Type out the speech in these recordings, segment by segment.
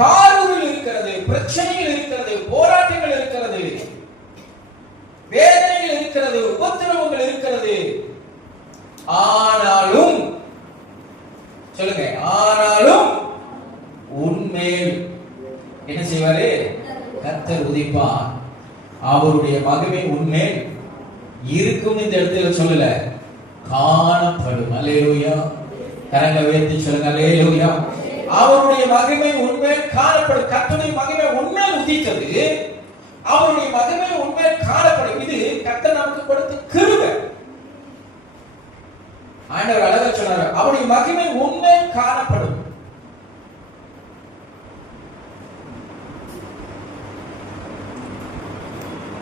காரூரில் இருக்கிறது, பிரச்சனைகள் இருக்கிறது, போராட்டங்கள் இருக்கிறது, வேதனைகள் இருக்கிறது, உபத்திரவங்கள் இருக்கிறது. ஆனாலும் சொல்லுங்க, ஆனாலும் உன்மேல் என்ன செய்வாரு? கர்த்தர் உதிப்பார். அவருடைய மகிமை உன்மேல் இருக்கும். இந்த இடத்துல சொல்லல, காணப்படும். அல்லேலூயா. கரங்களை உயர்த்தி சொல்லுங்க, அல்லேலூயா. அவருடைய மகிமை உன்மேல் காணப்படும். கர்த்தருடைய மகிமை உன்மேல் உதித்தது. அவருடைய மகிமை உன்மேல் காணப்படும். இது கர்த்தர் நமக்கு கொடுத்த கிருபை. ஆண்டவர் அழகா சொன்னார், அவருடைய மகிமை உன்மேல் காணப்படும்.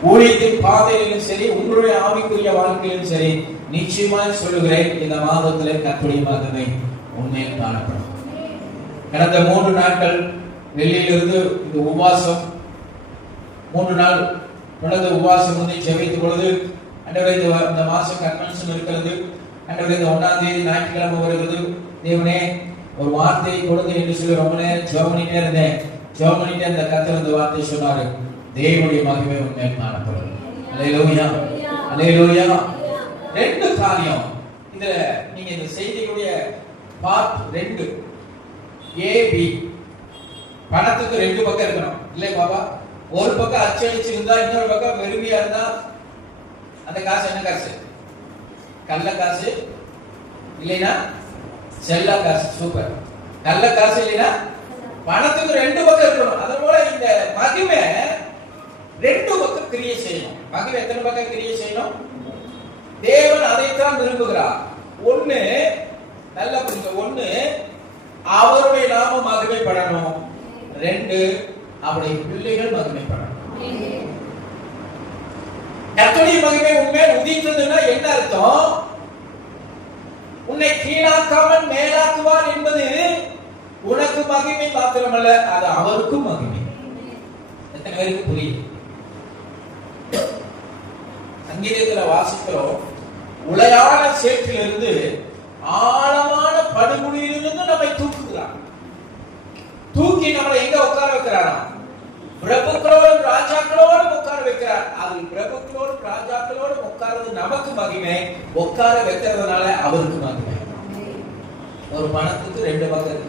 ஊழியத்தின் பாதையிலும் சரி, உங்களுடைய ஆவிக்குரிய வாழ்க்கையிலும் சரி, நிச்சயமாய் சொல்லுகிறேன், இந்த மாதத்தில் கர்த்தருடைய மகிமை உன்மேல் காணப்படும். கடந்த 3 நாட்கள் வெள்ளியிலிருந்து இந்த உபவாசம் 3 நாள் தொடர்ந்து உபவாசம் வந்து ஜெபித்த பொழுது, ஆண்டவரே இந்த மாசம் கன்வென்ஷன் இருக்கிறது, ஆண்டவரே இந்த 1ஆம் தேதி ஞாயிற்றுக்கிழமை வருகிறது, தேவனே ஒரு வார்த்தையை கொடுங்க என்று சொல்லி ரொம்ப நேரம் ஜெபம் பண்ணிட்டே இருந்தேன். ஜெபம் பண்ணிட்டே அந்த கர்த்தர் இந்த வார்த்தையை சொன்னாரு, தேவனுடைய மகிமை உன்மேல் காணப்படும். அல்லேலூயா, அல்லேலூயா. 2 காரியம் இதுல நீங்க இந்த செய்தியுடைய பார்ட் 2 AB. பணத்துக்கு 2 பக்கம் இருக்கணும், இல்லை பாபா? ஒரு பக்கம் அச்சடிச்சு இருந்தா, இன்னொரு பக்கம் வெறுமையா இருந்தா அந்த காசு என்ன காசு? கள்ள காசு, இல்லைன்னா செல்ல காசு. சூப்பர். கள்ள காசு இல்லைன்னா பணத்துக்கு 2 பக்கம் இருக்கணும். அதே போல இந்த மகிமை 2 பக்கம் கிரியை செய்யணும். மகிமை எத்தனை பக்கம் கிரியை செய்யணும்? தேவன் அதைத்தான் விரும்புகிறார். 1 நல்ல புரிஞ்சு, 1 அவருடைய நாமம் மகிமைப்படணும், 2 அவருடைய பிள்ளைகள் மகிமைப்படணும். கர்த்தருடைய மகிமை உன்மேல் உதித்ததுன்னா என்ன அர்த்தம்? உன்னை கீழாக்காமல் மேலாக்குவார் என்பது உனக்கு மகிமை மாத்திரமல்ல, அது அவருக்கும் மகிமை. எத்தனை பேருக்கு புரியுது? சங்கீதத்துல வாசிக்கிறோம், உளையான சேற்றிலிருந்து ஆழமான படுகுழியிலிருந்து நம்மை தூக்குகிறார். தூக்கி நம்மளை எங்க உட்கார வைக்கிறாரா? பிரபுக்களோடும் ராஜாக்களோடும் உட்கார வைக்கிறார். அது பிரபுக்களோடும் ராஜாக்களோடும் உட்கார்றது நமக்கு மகிமை, உட்கார வைக்கிறதுனால அவருக்கு மகிமை. ஒரு பணத்துக்கு 2 பக்கம்